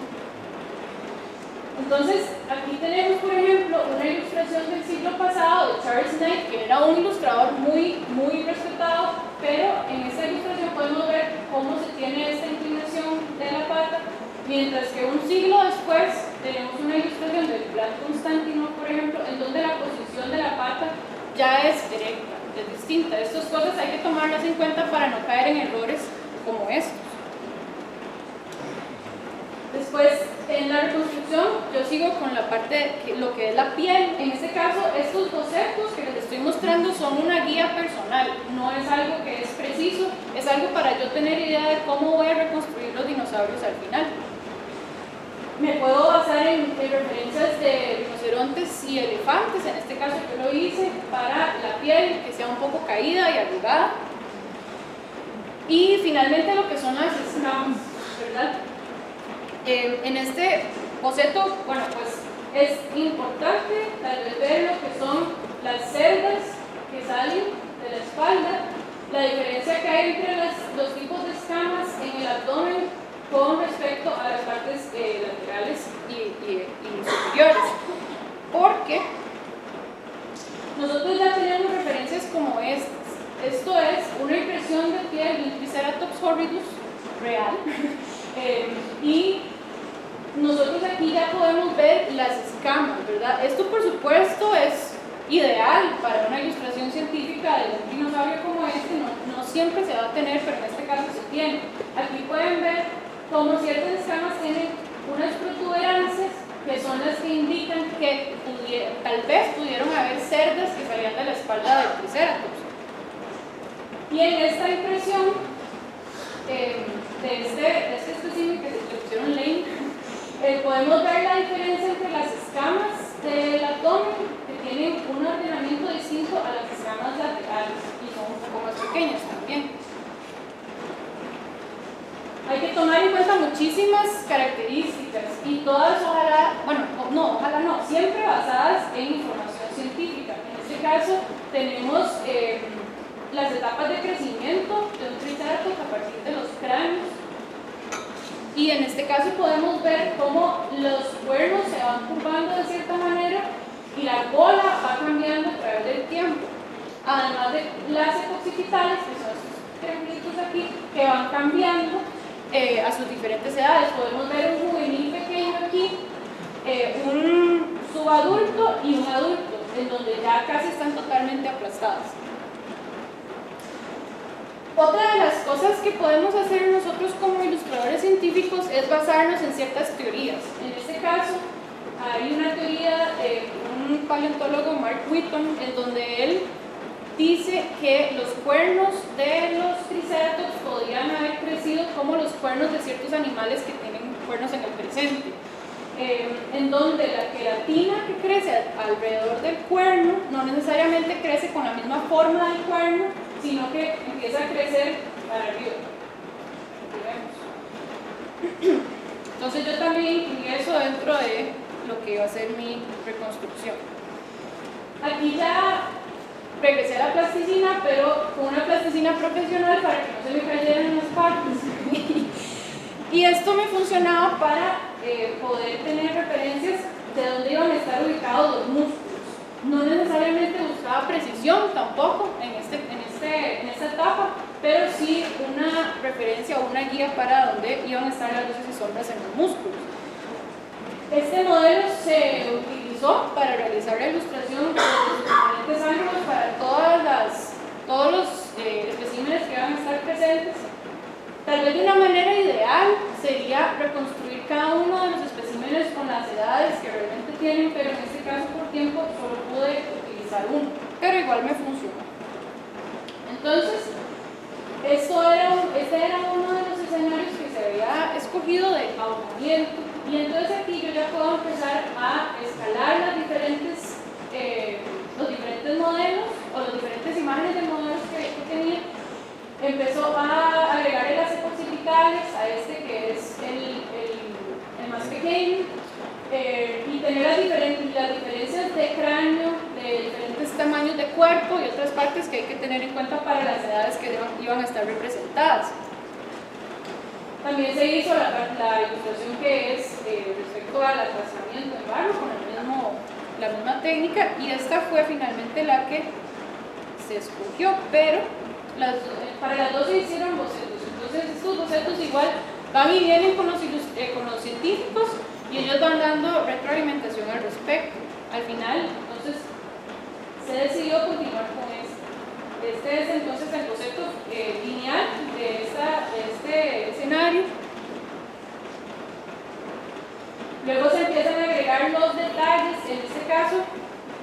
Entonces, aquí tenemos, por ejemplo, una ilustración del siglo pasado de Charles Knight, que era un ilustrador muy respetado, pero en esta ilustración podemos ver cómo se tiene esta inclinación de la pata, mientras que un siglo después tenemos una ilustración del Vlad Constantino, por ejemplo, en donde la posición de la pata ya es directa, es distinta. Estas cosas hay que tomarlas en cuenta para no caer en errores como estos. Después, en la reconstrucción, yo sigo con la parte de lo que es la piel. En este caso, estos bocetos que les estoy mostrando son una guía personal, no es algo que es preciso, es algo para yo tener idea de cómo voy a reconstruir los dinosaurios al final. Me puedo basar en referencias de rinocerontes y elefantes, en este caso yo lo hice para la piel, que sea un poco caída y arrugada. Y finalmente lo que son las escamas, ¿verdad? En este boceto, bueno, pues es importante tal vez ver lo que son las cerdas que salen de la espalda, la diferencia que hay entre los tipos de escamas en el abdomen con respecto a las partes laterales y superiores, porque nosotros ya tenemos referencias como estas. Esto es una impresión de piel de un Triceratops horridus real, y nosotros aquí ya podemos ver las escamas, ¿verdad? Esto por supuesto es ideal para una ilustración científica de un dinosaurio como este, no siempre se va a tener, pero en este caso se tiene. Aquí pueden ver cómo ciertas escamas tienen unas protuberancias que son las que indican que tal vez pudieron haber cerdas que salían de la espalda del Triceratops. Y en esta impresión de este espécimen que se pusieron lane, podemos ver la diferencia entre las escamas del abdomen, que tienen un ordenamiento distinto a las escamas laterales y son un poco más pequeñas también. Hay que tomar en cuenta muchísimas características y todas, ojalá, bueno, no, ojalá no, siempre basadas en información científica. En este caso tenemos las etapas de crecimiento de un triceratops a partir de los cráneos, y en este caso podemos ver cómo los cuernos se van curvando de cierta manera y la cola va cambiando a través del tiempo, además de las epoxiditales, que son estos triangulitos aquí, que van cambiando a sus diferentes edades. Podemos ver un juvenil pequeño aquí, un subadulto y un adulto, en donde ya casi están totalmente aplastadas. Otra de las cosas que podemos hacer nosotros como ilustradores científicos es basarnos en ciertas teorías. En este caso, hay una teoría de un paleontólogo, Mark Whitton, en donde él dice que los cuernos de los triceratops podrían haber crecido como los cuernos de ciertos animales que tienen cuernos en el presente, en donde la queratina que crece alrededor del cuerno no necesariamente crece con la misma forma del cuerno, sino que empieza a crecer para arriba. Entonces yo también incluí eso dentro de lo que iba a ser mi reconstrucción. Aquí ya regresé a la plasticina, pero con una plasticina profesional para que no se me cayeran las partes. Y esto me funcionaba para poder tener referencias de dónde iban a estar ubicados los músculos. No necesariamente buscaba precisión tampoco en esta etapa, pero sí una referencia o una guía para dónde iban a estar las luces y sombras en los músculos. Este modelo se utilizó para realizar la ilustración de los diferentes ángulos para todos los especímenes que van a estar presentes. Tal vez de una manera ideal sería reconstruir cada uno de los especímenes con las edades que realmente tienen, pero en este caso por tiempo solo pude utilizar uno, pero igual me funcionó. Entonces, este era uno de los escenarios que se había escogido de ahogamiento, y entonces aquí yo ya puedo empezar a escalar los diferentes modelos o las diferentes imágenes de modelos que tenía. Empezó a agregar las epoxiditales a este que es el más pequeño, y tener las diferencias de cráneo, de diferentes tamaños de cuerpo y otras partes que hay que tener en cuenta para las edades que iban a estar representadas. También se hizo la ilustración que es respecto al aplastamiento en barro con la misma técnica, y esta fue finalmente la que se escogió, pero para las dos se hicieron bocetos. Entonces estos bocetos igual van y vienen con los científicos, y ellos van dando retroalimentación al respecto. Al final, entonces, se decidió continuar con este. Este es entonces el boceto lineal de este escenario. Luego se empiezan a agregar los detalles. En este caso,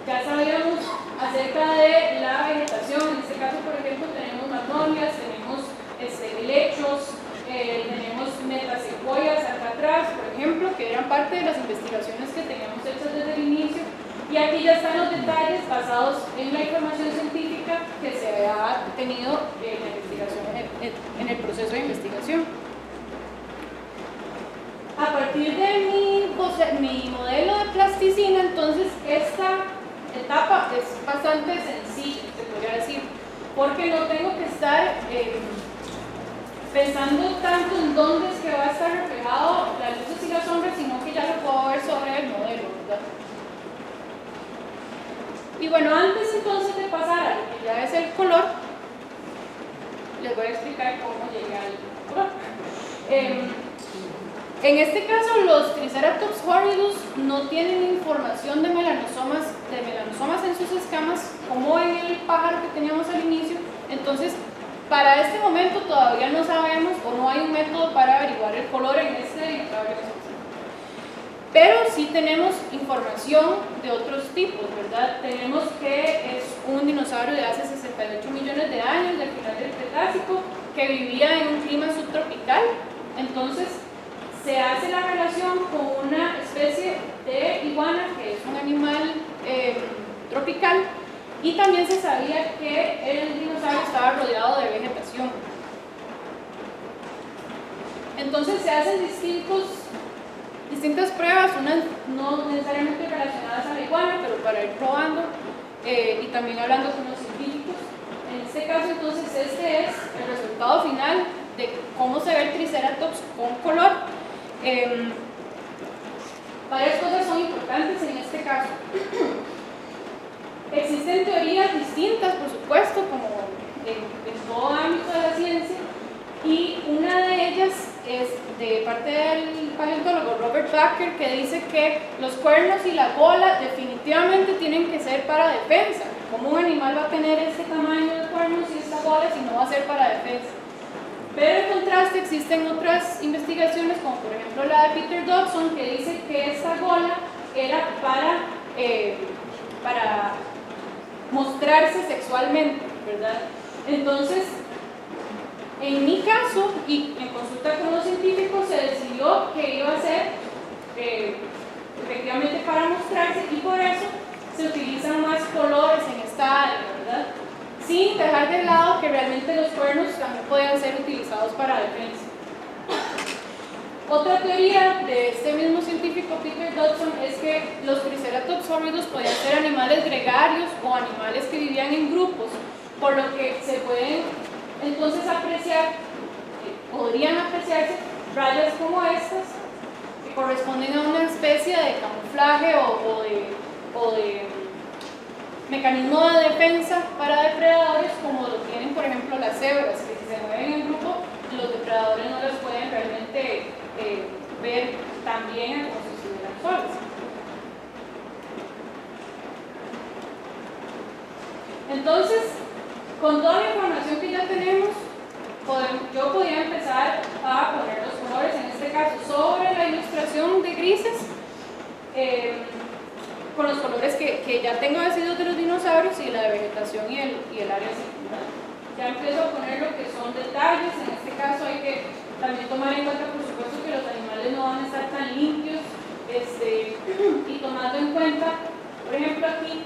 ya sabíamos acerca de la vegetación. En este caso, por ejemplo, tenemos magnolias, tenemos helechos, tenemos metasecuoyas acá atrás, por ejemplo, que eran parte de las investigaciones que teníamos hechas desde el inicio. Y aquí ya están los detalles basados en la información científica que se había tenido en la investigación, en el proceso de investigación. A partir de mi modelo de plasticina, entonces esta etapa es bastante sencilla, se podría decir, porque no tengo que estar pensando tanto en dónde es que va a estar reflejado las luces y las sombras, sino que ya lo puedo ver sobre el modelo, ¿verdad? Y bueno, antes entonces de pasar a lo que ya es el color, les voy a explicar cómo llega al color. En este caso, los Triceratops horridus no tienen información de melanosomas en sus escamas, como en el pájaro que teníamos al inicio. Entonces, para este momento todavía no sabemos, o no hay un método para averiguar el color en este dinosaurio. Pero sí tenemos información de otros tipos, ¿verdad? Tenemos que es un dinosaurio de hace 68 millones de años, del final del Cretácico, que vivía en un clima subtropical. Entonces se hace la relación con una especie de iguana, que es un animal tropical, y también se sabía que el dinosaurio estaba rodeado de vegetación. Entonces se hacen distintas pruebas, unas no necesariamente relacionadas a la iguana, pero para ir probando y también hablando con los científicos. En este caso, entonces, este es el resultado final de cómo se ve el Triceratops con color. Varias cosas son importantes en este caso. Existen teorías distintas, por supuesto, como en todo ámbito de la ciencia, y una de ellas es de parte del paleontólogo Robert Bakker, que dice que los cuernos y la cola definitivamente tienen que ser para defensa. ¿Cómo un animal va a tener este tamaño de cuernos y esta cola si no va a ser para defensa? Pero en contraste existen otras investigaciones, como por ejemplo la de Peter Dodson, que dice que esta cola era para mostrarse sexualmente, ¿verdad? Entonces, en mi caso, y en consulta con los científicos, se decidió que iba a ser efectivamente para mostrarse, y por eso se utilizan más colores en esta área, ¿verdad? Sin dejar de lado que realmente los cuernos también pueden ser utilizados para defensa. Otra teoría de este mismo científico Peter Dodson es que los Triceratops hórridos podían ser animales gregarios o animales que vivían en grupos, por lo que se pueden entonces podrían apreciarse rayas como estas, que corresponden a una especie de camuflaje o de mecanismo de defensa para depredadores, como lo tienen por ejemplo las cebras, que si se mueven en grupo, los depredadores no los pueden realmente ver tan bien como si estuvieran solos. Entonces, con toda la información que ya tenemos, yo podía empezar a poner los colores, en este caso sobre la ilustración de grises, con los colores que ya tengo decididos de los dinosaurios y la de vegetación y el área circular. Ya empiezo a poner lo que son detalles. En este caso hay que también tomar en cuenta, por supuesto, que los animales no van a estar tan limpios, y tomando en cuenta, por ejemplo aquí,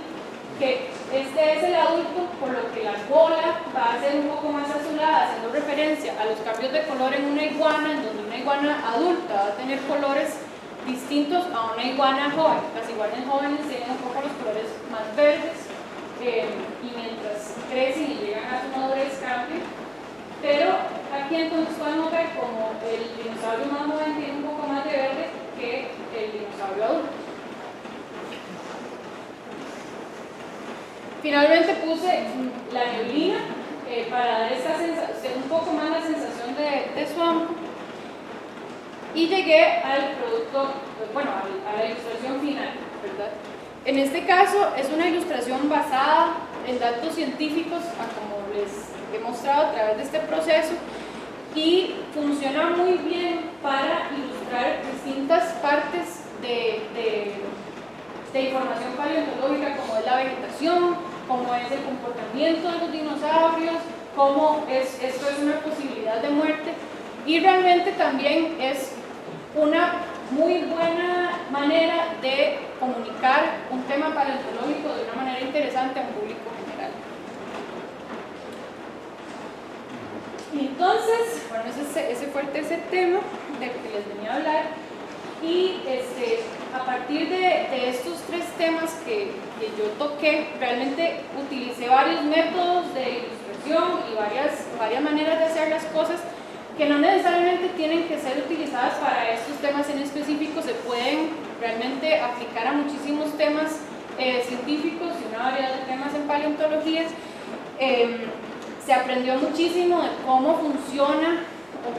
que este es el adulto, por lo que la cola va a ser un poco más azulada, haciendo referencia a los cambios de color en una iguana, en donde una iguana adulta va a tener colores distintos a una iguana joven. Las iguanas jóvenes tienen un poco los colores más verdes, y mientras crecen y llegan a su madurez cambian. Pero aquí entonces podemos ver como el dinosaurio más joven tiene un poco más de verde que el dinosaurio adulto. Finalmente puse la neblina para dar esta sensación, un poco más la sensación de swamp, y llegué al producto, bueno, a la ilustración final, ¿verdad? En este caso es una ilustración basada en datos científicos, como les he mostrado a través de este proceso, y funciona muy bien para ilustrar distintas partes de información paleontológica, como es la vegetación, cómo es el comportamiento de los dinosaurios, cómo esto es una posibilidad de muerte, y realmente también es una muy buena manera de comunicar un tema paleontológico de una manera interesante a un público general. Y entonces, bueno, ese fue el tercer tema del que les venía a hablar, y a partir de estos tres temas que yo toqué, realmente utilicé varios métodos de ilustración y varias maneras de hacer las cosas que no necesariamente tienen que ser utilizadas para estos temas en específico, se pueden realmente aplicar a muchísimos temas científicos y una variedad de temas en paleontología. Se aprendió muchísimo de cómo funciona o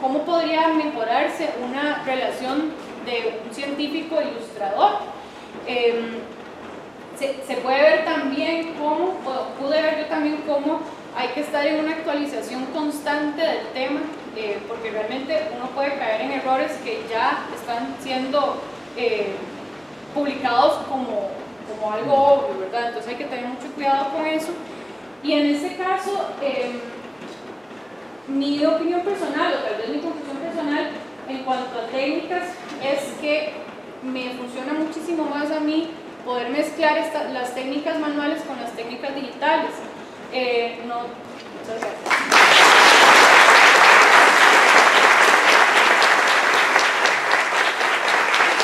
cómo podría mejorarse una relación de un científico e ilustrador. Se puede ver también pude ver yo también cómo hay que estar en una actualización constante del tema, porque realmente uno puede caer en errores que ya están siendo publicados como algo obvio, ¿verdad? Entonces hay que tener mucho cuidado con eso. Y en este caso, Mi opinión personal, o tal vez mi conclusión personal, en cuanto a técnicas, es que me funciona muchísimo más a mí poder mezclar las técnicas manuales con las técnicas digitales. Muchas gracias.